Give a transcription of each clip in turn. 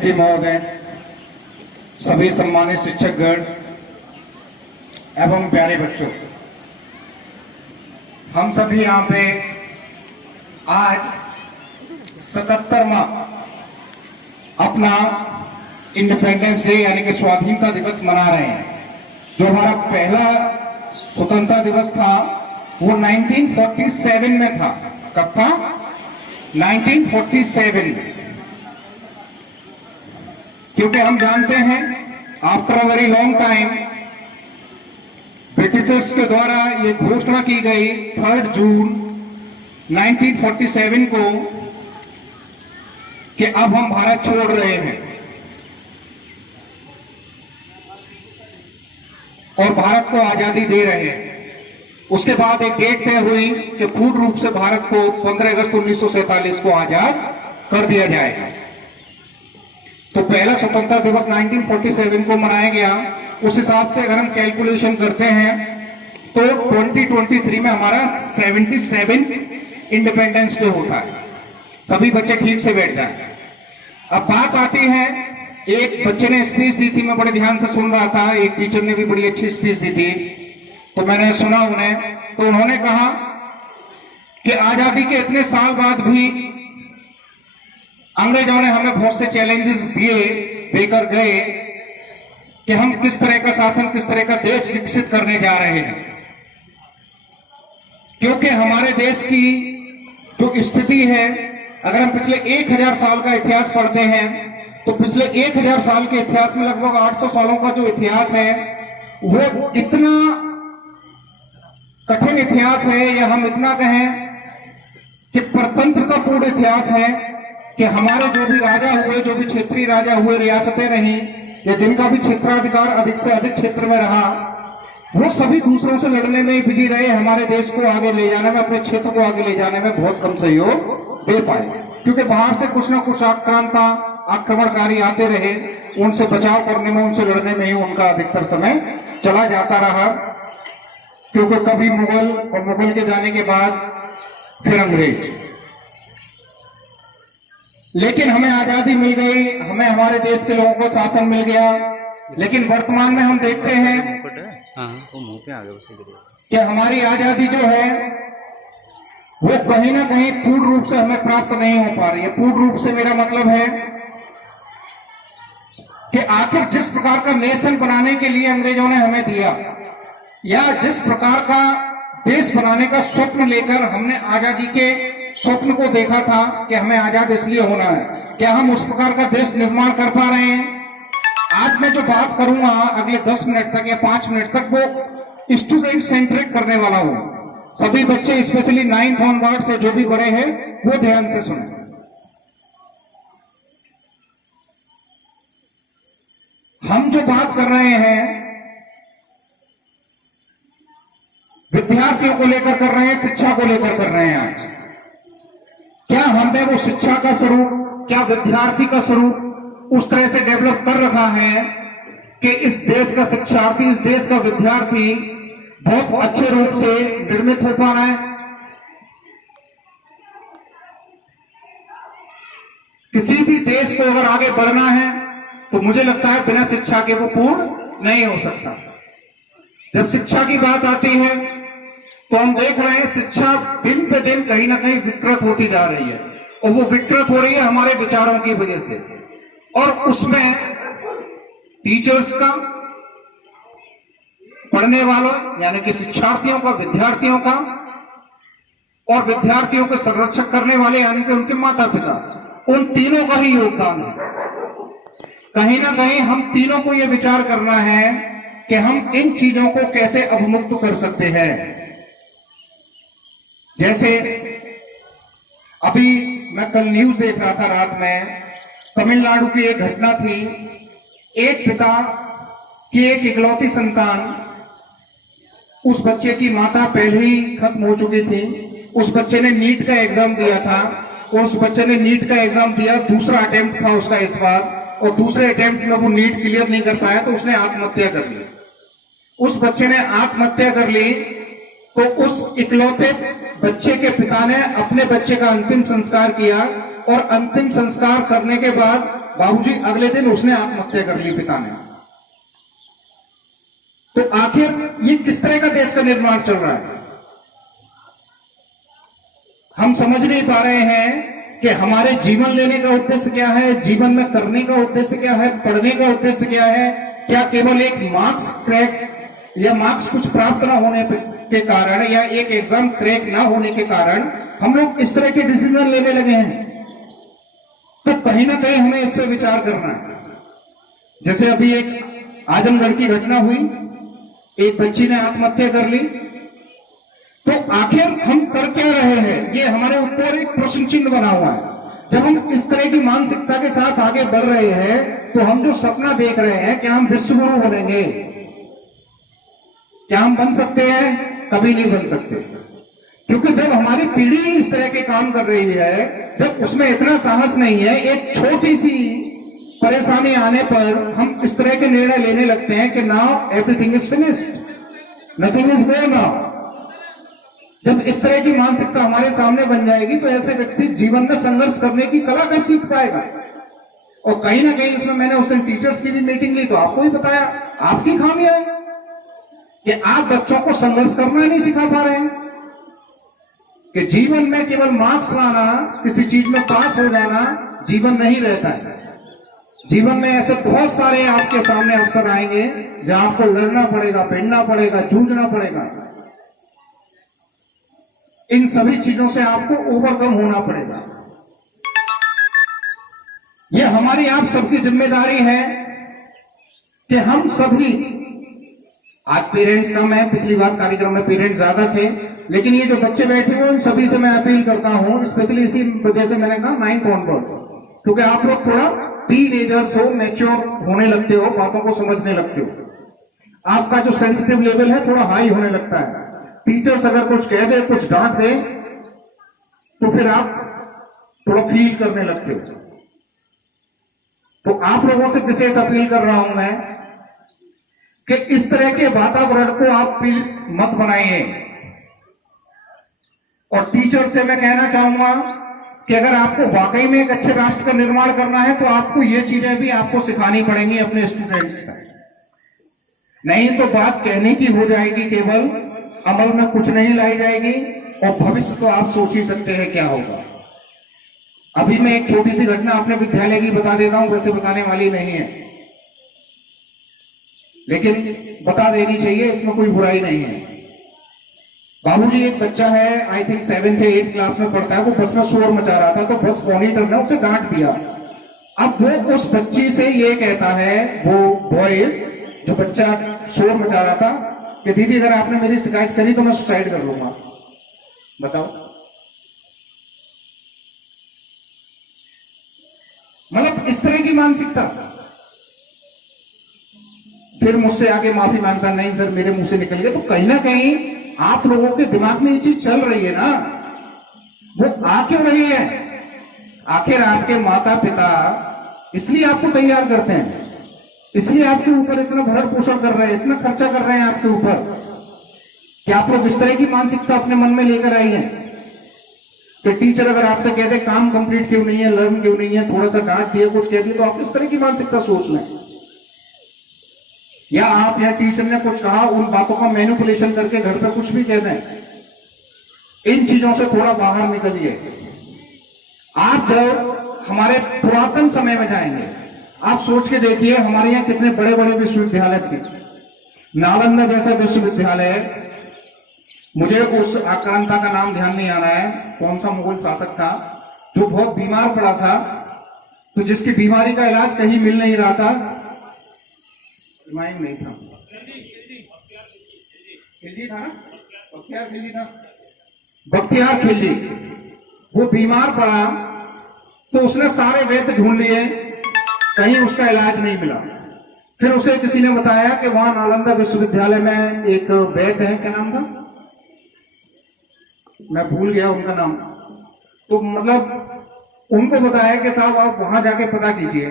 अतिथि महोदय, सभी सम्मानित शिक्षकगण एवं प्यारे बच्चों, हम सभी यहाँ पे आज 77वां अपना इंडिपेंडेंस डे यानी कि स्वाधीनता दिवस मना रहे हैं। जो हमारा पहला स्वतंत्रता दिवस था वो 1947 में था। कब था? 1947 में। क्योंकि हम जानते हैं after a very long time Britishers के द्वारा ये घोषणा की गई 3 जून 1947 को कि अब हम भारत छोड़ रहे हैं और भारत को आजादी दे रहे हैं। उसके बाद एक डेट तय हुई कि पूर्ण रूप से भारत को 15 अगस्त 1947 को आजाद कर दिया जाएगा। तो पहला स्वतंत्रता दिवस 1947 को मनाया गया। उस हिसाब से अगर हम कैलकुलेशन करते हैं तो 2023 में हमारा 77 इंडिपेंडेंस डे होता है। सभी बच्चे ठीक से बैठ जाए। अब बात आती है, एक बच्चे ने स्पीच दी थी, मैं बड़े ध्यान से सुन रहा था। एक टीचर ने भी बड़ी अच्छी स्पीच दी थी, तो मैंने सुना उन्हें। तो उन्होंने कहा कि आजादी के इतने साल बाद भी अंग्रेजों ने हमें बहुत से चैलेंजेस देकर गए कि हम किस तरह का शासन, किस तरह का देश विकसित करने जा रहे हैं। क्योंकि हमारे देश की जो स्थिति है, अगर हम पिछले 1000 साल का इतिहास पढ़ते हैं तो पिछले 1000 साल के इतिहास में लगभग 800 सालों का जो इतिहास है वो इतना कठिन इतिहास है, या हम इतना कहें कि परतंत्रतापूर्ण इतिहास है कि हमारे जो भी राजा हुए, जो भी क्षेत्रीय राजा हुए, रियासतें रही, या जिनका भी क्षेत्राधिकार अधिक से अधिक क्षेत्र में रहा, वो सभी दूसरों से लड़ने में ही बिजी रहे। हमारे देश को आगे ले जाने में, अपने क्षेत्र को आगे ले जाने में बहुत कम सहयोग दे पाए, क्योंकि बाहर से कुछ ना कुछ आक्रमणकारी आते रहे। उनसे बचाव करने में, उनसे लड़ने में ही उनका अधिकतर समय चला जाता रहा। क्योंकि कभी मुगल, और मुगल के जाने के बाद फिर अंग्रेज। लेकिन हमें आजादी मिल गई, हमें हमारे देश के लोगों को शासन मिल गया। लेकिन वर्तमान में हम देखते हैं कि हमारी आजादी जो है वो कहीं ना कहीं पूर्ण रूप से हमें प्राप्त नहीं हो पा रही है। पूर्ण रूप से मेरा मतलब है कि आखिर जिस प्रकार का नेशन बनाने के लिए अंग्रेजों ने हमें दिया, या जिस प्रकार का देश बनाने का स्वप्न लेकर हमने आजादी के स्वप्न को देखा था कि हमें आजाद इसलिए होना है, क्या हम उस प्रकार का देश निर्माण कर पा रहे हैं? आज मैं जो बात करूंगा अगले 10 मिनट तक या 5 मिनट तक, वो स्टूडेंट सेंट्रिक करने वाला हूं। सभी बच्चे, स्पेशली 9th ऑनवर्ड से जो भी बड़े हैं, वो ध्यान से सुने। हम जो बात कर रहे हैं विद्यार्थियों को लेकर कर रहे हैं, शिक्षा को लेकर कर रहे हैं। आज क्या हमने वो शिक्षा का स्वरूप, क्या विद्यार्थी का स्वरूप उस तरह से डेवलप कर रखा है कि इस देश का शिक्षार्थी, इस देश का विद्यार्थी बहुत अच्छे रूप से निर्मित हो पा रहा है? किसी भी देश को अगर आगे बढ़ना है तो मुझे लगता है बिना शिक्षा के वो पूर्ण नहीं हो सकता। जब शिक्षा की बात आती है तो हम देख रहे हैं शिक्षा दिन पे दिन कहीं ना कहीं विकृत होती जा रही है, और वो विकृत हो रही है हमारे विचारों की वजह से। और उसमें टीचर्स का, पढ़ने वालों यानी कि शिक्षार्थियों का, विद्यार्थियों का, और विद्यार्थियों के संरक्षक करने वाले यानी कि उनके माता पिता, उन तीनों का ही योगदान है। कहीं ना कहीं हम तीनों को यह विचार करना है कि हम इन चीजों को कैसे अवमुक्त कर सकते हैं। जैसे अभी मैं कल न्यूज देख रहा था रात में, तमिलनाडु की एक घटना थी। एक पिता की एक इकलौती संतान, उस बच्चे की माता पहले ही खत्म हो चुकी थी। उस बच्चे ने नीट का एग्जाम दिया था, और उस बच्चे ने नीट का एग्जाम दिया, दूसरा अटेम्प्ट था उसका इस बार, और दूसरे अटेम्प्ट में वो नीट क्लियर नहीं कर पाया तो उसने आत्महत्या कर ली। उस बच्चे ने आत्महत्या कर ली तो उस इकलौते बच्चे के पिता ने अपने बच्चे का अंतिम संस्कार किया, और अंतिम संस्कार करने के बाद बाबूजी अगले दिन उसने आत्महत्या कर ली, पिता ने। तो आखिर ये किस तरह का देश का निर्माण चल रहा है? हम समझ नहीं पा रहे हैं कि हमारे जीवन लेने का उद्देश्य क्या है, जीवन में करने का उद्देश्य क्या है, पढ़ने का उद्देश्य क्या है। क्या केवल एक मार्क्स क्रैक या मार्क्स कुछ प्राप्त ना होने के कारण या एक एग्जाम क्रैक ना होने के कारण हम लोग इस तरह के डिसीजन लेने लगे हैं? तो कहीं ना कहीं हमें इस पर विचार करना है। जैसे अभी एक आजमगढ़ की घटना हुई, एक बच्ची ने आत्महत्या कर ली। तो आखिर हम कर क्या रहे हैं, ये हमारे ऊपर एक प्रश्न चिन्ह बना हुआ है। जब हम इस तरह की मानसिकता के साथ आगे बढ़ रहे हैं तो हम जो सपना देख रहे हैं, क्या हम विश्वगुरु बनेंगे? क्या हम बन सकते हैं? कभी नहीं बन सकते। क्योंकि जब हमारी पीढ़ी इस तरह के काम कर रही है, जब उसमें इतना साहस नहीं है, एक छोटी सी परेशानी आने पर हम इस तरह के निर्णय लेने लगते हैं कि now everything is finished, nothing is more now. जब इस तरह की मानसिकता हमारे सामने बन जाएगी तो ऐसे व्यक्ति जीवन में संघर्ष करने की कला कब सीख पाएगा? और कहीं ना कहीं इसमें मैंने उस दिन टीचर्स की भी मीटिंग ली तो आपको ही बताया, आपकी खामियां है कि आप बच्चों को संघर्ष करना नहीं सिखा पा रहे हैं। कि जीवन में केवल मार्क्स लाना, किसी चीज में पास हो जाना जीवन नहीं रहता है। जीवन में ऐसे बहुत सारे आपके सामने अवसर आएंगे जहां आपको लड़ना पड़ेगा, भिड़ना पड़ेगा, जूझना पड़ेगा। इन सभी चीजों से आपको ओवरकम होना पड़ेगा। यह हमारी आप सबकी जिम्मेदारी है कि हम सभी, आज पेरेंट्स कम है, पिछली बार कार्यक्रम में पेरेंट्स ज्यादा थे, लेकिन ये जो बच्चे बैठे हुए उन सभी से मैं अपील करता हूं, स्पेशली इसी वजह से मैंने कहा 9th ऑनवर्ड्स, क्योंकि आप लोग थोड़ा टीनेजर्स हो, मैच्योर होने लगते हो, बातों को समझने लगते हो। आपका जो सेंसिटिव लेवल है थोड़ा हाई होने लगता है। टीचर्स अगर कुछ कह दे, कुछ डांट दे, तो फिर आप थोड़ा फील करने लगते हो। तो आप लोगों से विशेष अपील कर रहा हूं मैं कि इस तरह के वातावरण को आप प्लीज मत बनाइए। और टीचर से मैं कहना चाहूंगा कि अगर आपको वाकई में एक अच्छे राष्ट्र का निर्माण करना है तो आपको ये चीजें भी आपको सिखानी पड़ेंगी अपने स्टूडेंट्स को। नहीं तो बात कहने की हो जाएगी, केवल अमल में कुछ नहीं लाई जाएगी, और भविष्य तो आप सोच ही सकते हैं क्या होगा। अभी मैं एक छोटी सी घटना अपने विद्यालय की बता देता हूं, वैसे बताने वाली नहीं है, लेकिन बता देनी चाहिए, इसमें कोई बुराई नहीं है। बाबूजी, एक बच्चा है, आई थिंक 7th या 8th क्लास में पढ़ता है, वो बस में शोर मचा रहा था, तो बस मॉनिटर ने उसे डांट दिया। अब वो उस बच्ची से ये कहता है, वो बॉयज, जो बच्चा शोर मचा रहा था, कि दीदी अगर आपने मेरी शिकायत करी तो मैं सुसाइड कर लूंगा। बताओ, मतलब इस तरह की मानसिकता। फिर मुझसे आगे माफी मांगता, नहीं सर मेरे मुंह से निकल गया। तो कहीं ना कहीं आप लोगों के दिमाग में ये चीज चल रही है ना, वो आ क्यों रही है? आखिर आपके माता पिता इसलिए आपको तैयार करते हैं, इसलिए आपके ऊपर इतना भरण पोषण कर रहे हैं, इतना खर्चा कर रहे हैं आपके ऊपर, कि आप लोग इस तरह की मानसिकता अपने मन में लेकर आई है। कि टीचर अगर आपसे कहते काम कंप्लीट क्यों नहीं है, लर्न क्यों नहीं है, थोड़ा सा डांट दिया, कुछ कह दिया, तो आप इस तरह की मानसिकता सोच लें। या आप या टीचर ने कुछ कहा, उन बातों का मैनिपुलेशन करके घर पे कुछ भी कह दें। इन चीजों से थोड़ा बाहर निकलिए। आप जब हमारे पुरातन समय में जाएंगे, आप सोच के देखिए हमारे यहाँ कितने बड़े बड़े विश्वविद्यालय थे। नालंदा जैसा विश्वविद्यालय, मुझे उस आक्रांता का नाम ध्यान नहीं आ रहा है, कौन सा मुगल शासक था जो बहुत बीमार पड़ा था, तो जिसकी बीमारी का इलाज कहीं मिल नहीं रहा था, नहीं था, खिलजी था ना, बख्तियार खिलजी। वो बीमार पड़ा तो उसने सारे वैद्य ढूंढ लिए, कहीं उसका इलाज नहीं मिला। फिर उसे किसी ने बताया कि वहां नालंदा विश्वविद्यालय में एक वैद्य है, क्या नाम था, मैं भूल गया उनका नाम। तो मतलब उनको बताया कि साहब आप वहां जाके पता कीजिए।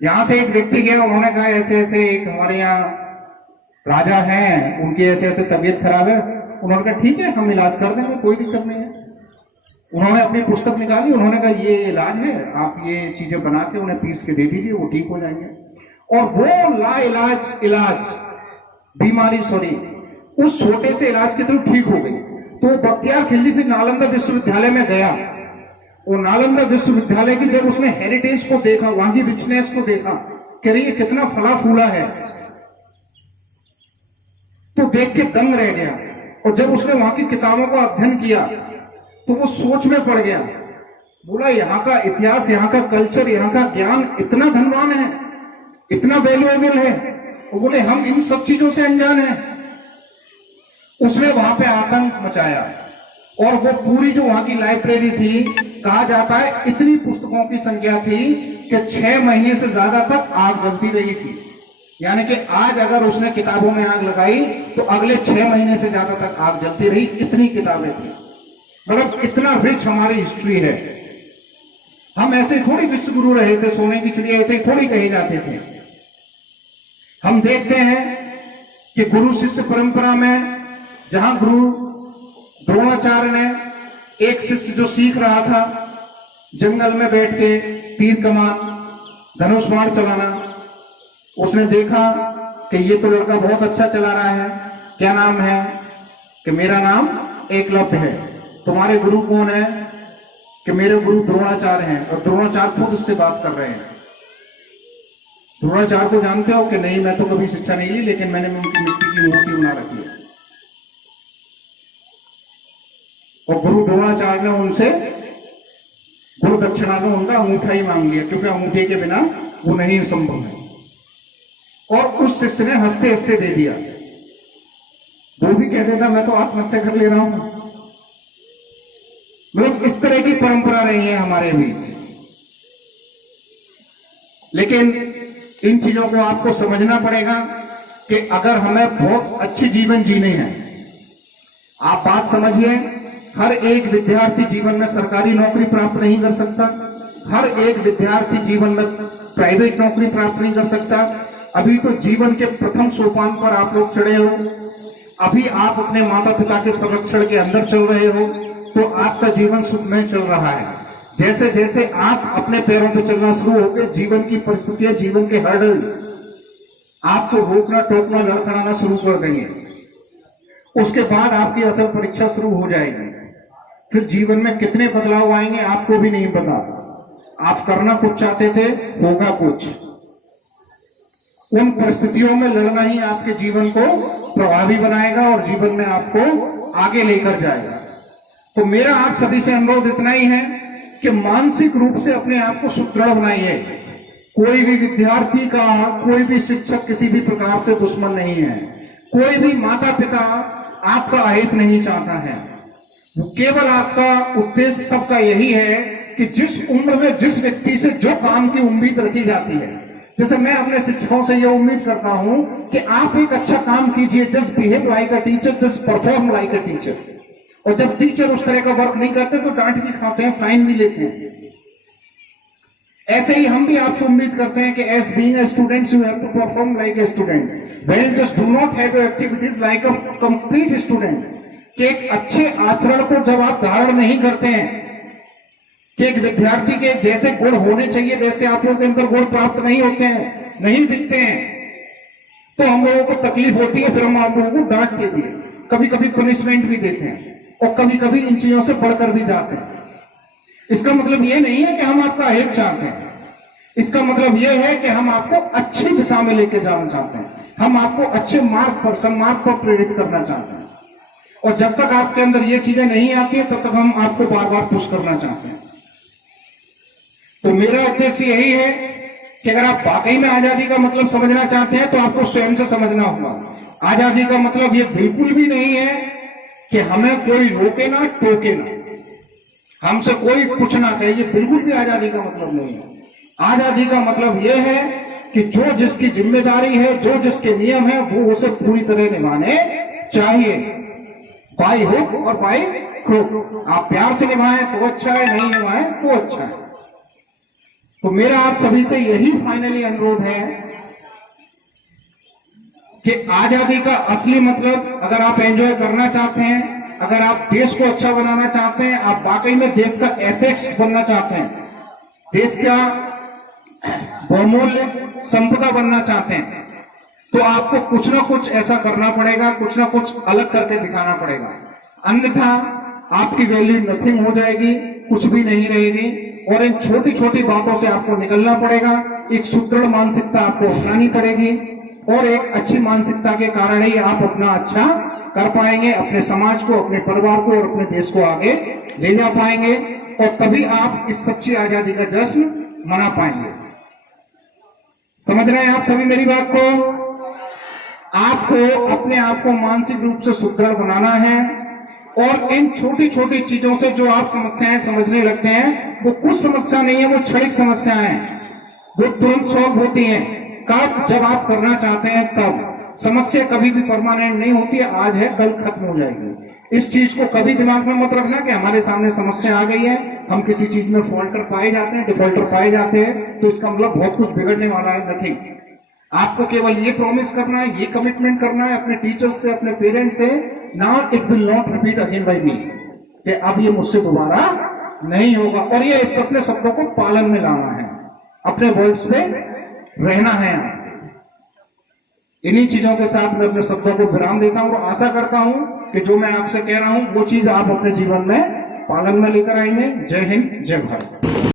यहां से एक व्यक्ति गया, उन्होंने कहा ऐसे ऐसे एक हमारे यहाँ राजा हैं, उनकी ऐसे ऐसे तबीयत खराब है। उन्होंने कहा ठीक है हम इलाज कर देंगे, कोई दिक्कत नहीं है। उन्होंने अपनी पुस्तक निकाली, उन्होंने कहा ये इलाज है, आप ये चीजें बना के उन्हें पीस के दे दीजिए, वो ठीक हो जाएंगे। और वो लाइलाज इलाज बीमारी उस छोटे से इलाज के थ्रू ठीक हो गई। तो बख्तियार खिलजी फिर नालंदा विश्वविद्यालय में गया, और नालंदा विश्वविद्यालय की जब उसने हेरिटेज को देखा, वहां की रिचनेस को देखा, कह रही है कितना फला फूला है, तो देख के दंग रह गया। और जब उसने वहां की किताबों का अध्ययन किया तो वो सोच में पड़ गया, बोला यहाँ का इतिहास, यहाँ का कल्चर, यहाँ का ज्ञान इतना धनवान है, इतना वैल्यूएबल है। वो बोले हम इन सब चीजों से अनजान हैं। उसने वहां पे आतंक मचाया, और वो पूरी जो वहां की लाइब्रेरी थी, कहा जाता है इतनी पुस्तकों की संख्या थी कि 6 महीने से ज्यादा तक आग जलती रही थी। यानी कि आज अगर उसने किताबों में आग लगाई तो अगले 6 महीने से ज्यादा तक आग जलती रही, इतनी किताबें थी। मतलब इतना रिच हमारी हिस्ट्री है। हम ऐसे थोड़ी विश्व गुरु रहे थे, सोने की चिड़िया ऐसे थोड़ी कहे जाते थे। हम देखते हैं कि गुरु शिष्य परंपरा में जहां गुरु द्रोणाचार्य ने एक शिष्य जो सीख रहा था जंगल में बैठ के तीर कमान धनुष बाण चलाना, उसने देखा कि ये तो लड़का बहुत अच्छा चला रहा है, क्या नाम है? कि मेरा नाम एकलव्य है। तुम्हारे गुरु कौन है? कि मेरे गुरु द्रोणाचार्य हैं। और द्रोणाचार्य खुद उससे बात कर रहे हैं। द्रोणाचार्य को जानते हो? कि नहीं, मैं तो कभी शिक्षा नहीं ली, लेकिन मैंने उनकी मिट्टी की मूर्ति बना रखी है। और गुरु द्रोणाचार्य ने उनसे गुरु दक्षिणा में उनका अंगूठा ही मांग लिया, क्योंकि अंगूठे के बिना वो नहीं संभव है। और उस शिष्य ने हंसते हंसते दे दिया। वो भी कह देता मैं तो आत्महत्या कर ले रहा हूं। मतलब इस तरह की परंपरा रही है हमारे बीच। लेकिन इन चीजों को आपको समझना पड़ेगा कि अगर हमें बहुत अच्छी जीवन जीने हैं, आप बात समझिए, हर एक विद्यार्थी जीवन में सरकारी नौकरी प्राप्त नहीं कर सकता, हर एक विद्यार्थी जीवन में प्राइवेट नौकरी प्राप्त नहीं कर सकता। अभी तो जीवन के प्रथम सोपान पर आप लोग चढ़े हो, अभी आप अपने माता पिता के संरक्षण के अंदर चल रहे हो, तो आपका जीवन सुखमय चल रहा है। जैसे जैसे आप अपने पैरों पे चलना शुरू हो गए, जीवन की परिस्थितियां, जीवन के हर्डल्स आपको रोकना टोकना लड़खड़ाना शुरू कर देंगे। उसके बाद आपकी असल परीक्षा शुरू हो जाएगी। फिर जीवन में कितने बदलाव आएंगे आपको भी नहीं पता। आप करना कुछ चाहते थे, होगा कुछ। उन परिस्थितियों में लड़ना ही आपके जीवन को प्रभावी बनाएगा और जीवन में आपको आगे लेकर जाएगा। तो मेरा आप सभी से अनुरोध इतना ही है कि मानसिक रूप से अपने आप को सुदृढ़ बनाइए। कोई भी विद्यार्थी का, कोई भी शिक्षक किसी भी प्रकार से दुश्मन नहीं है। कोई भी माता पिता आपका अहित नहीं चाहता है। केवल आपका उद्देश्य सबका यही है कि जिस उम्र में जिस व्यक्ति से जो काम की उम्मीद रखी जाती है, जैसे मैं अपने शिक्षकों से यह उम्मीद करता हूं कि आप एक अच्छा काम कीजिए, just behave like a teacher, just perform like a teacher. और जब टीचर उस तरह का वर्क नहीं करते तो डांट भी खाते हैं, फाइन भी लेते हैं। ऐसे ही हम भी आपसे उम्मीद करते हैं कि as being a students you have to perform like a students, when just do not have activities like a complete student. कि एक अच्छे आचरण को जब आप धारण नहीं करते हैं, कि एक विद्यार्थी के जैसे गुण होने चाहिए वैसे आप लोगों के अंदर गुण प्राप्त नहीं होते हैं, नहीं दिखते हैं, तो हम लोगों को तकलीफ होती है। फिर हम आप लोगों को डांट के दिए, कभी कभी पनिशमेंट भी देते हैं, और कभी कभी इन चीजों से बढ़कर भी जाते हैं। इसका मतलब यह नहीं है कि हम आपका अहित चाहते हैं। इसका मतलब यह है कि हम आपको अच्छी दिशा में लेके जाना चाहते हैं, हम आपको अच्छे मार्ग पर, सन्मार्ग पर प्रेरित करना चाहते हैं। और जब तक आपके अंदर ये चीजें नहीं आती है, तब तक हम आपको बार बार पुश करना चाहते हैं। तो मेरा उद्देश्य यही है कि अगर आप वाकई में आजादी का मतलब समझना चाहते हैं तो आपको स्वयं से समझना होगा। आजादी का मतलब ये बिल्कुल भी नहीं है कि हमें कोई रोके ना टोके ना, हमसे कोई कुछ ना कहे, ये बिल्कुल भी आजादी का मतलब नहीं है। आजादी का मतलब यह है कि जो जिसकी जिम्मेदारी है, जो जिसके नियम है, वो उसे पूरी तरह निभाने चाहिए, बाई हुक और बाई क्रुक। आप प्यार से निभाएं तो अच्छा है, नहीं निभाएं तो अच्छा है। तो मेरा आप सभी से यही फाइनली अनुरोध है कि आजादी का असली मतलब अगर आप एंजॉय करना चाहते हैं, अगर आप देश को अच्छा बनाना चाहते हैं, आप वाकई में देश का एसेट्स बनना चाहते हैं, देश का बहुमूल्य संपदा बनना चाहते हैं, तो आपको कुछ ना कुछ ऐसा करना पड़ेगा, कुछ ना कुछ अलग करके दिखाना पड़ेगा। अन्यथा आपकी वैल्यू नथिंग हो जाएगी, कुछ भी नहीं रहेगी। और इन छोटी छोटी बातों से आपको निकलना पड़ेगा। एक सुदृढ़ मानसिकता आपको अपनानी पड़ेगी और एक अच्छी मानसिकता के कारण ही आप अपना अच्छा कर पाएंगे, अपने समाज को, अपने परिवार को और अपने देश को आगे ले जा पाएंगे, और तभी आप इस सच्ची आजादी का जश्न मना पाएंगे। समझ रहे हैं आप सभी मेरी बात को? आपको अपने आप को मानसिक रूप से सुदृढ़ बनाना है, और इन छोटी छोटी चीजों से जो आप समस्याएं समझने लगते हैं, वो कुछ समस्या नहीं है, वो क्षणिक समस्याएं हैं, वो तुरंत सॉल्व होती हैं। कब? जब आप करना चाहते हैं तब। समस्या कभी भी परमानेंट नहीं होती है, आज है कल खत्म हो जाएगी। इस चीज को कभी दिमाग में मत रखना कि हमारे सामने समस्या आ गई है, हम किसी चीज में फॉल्टर पाए जाते हैं, डिफॉल्टर पाए जाते हैं, तो इसका मतलब बहुत कुछ बिगड़ने वाला है। नथिंग। आपको केवल ये प्रॉमिस करना है, ये कमिटमेंट करना है अपने टीचर्स से, अपने पेरेंट्स से, now it will not repeat again by me, कि अब ये मुझसे दोबारा नहीं होगा। और ये अपने शब्दों को पालन में लाना है, अपने वर्ड्स पे रहना है। इन्हीं चीजों के साथ मैं अपने शब्दों को विराम देता हूं और आशा करता हूं कि जो मैं आपसे कह रहा हूं वो चीज आप अपने जीवन में पालन में लेकर आएंगे। जय हिंद, जय भारत।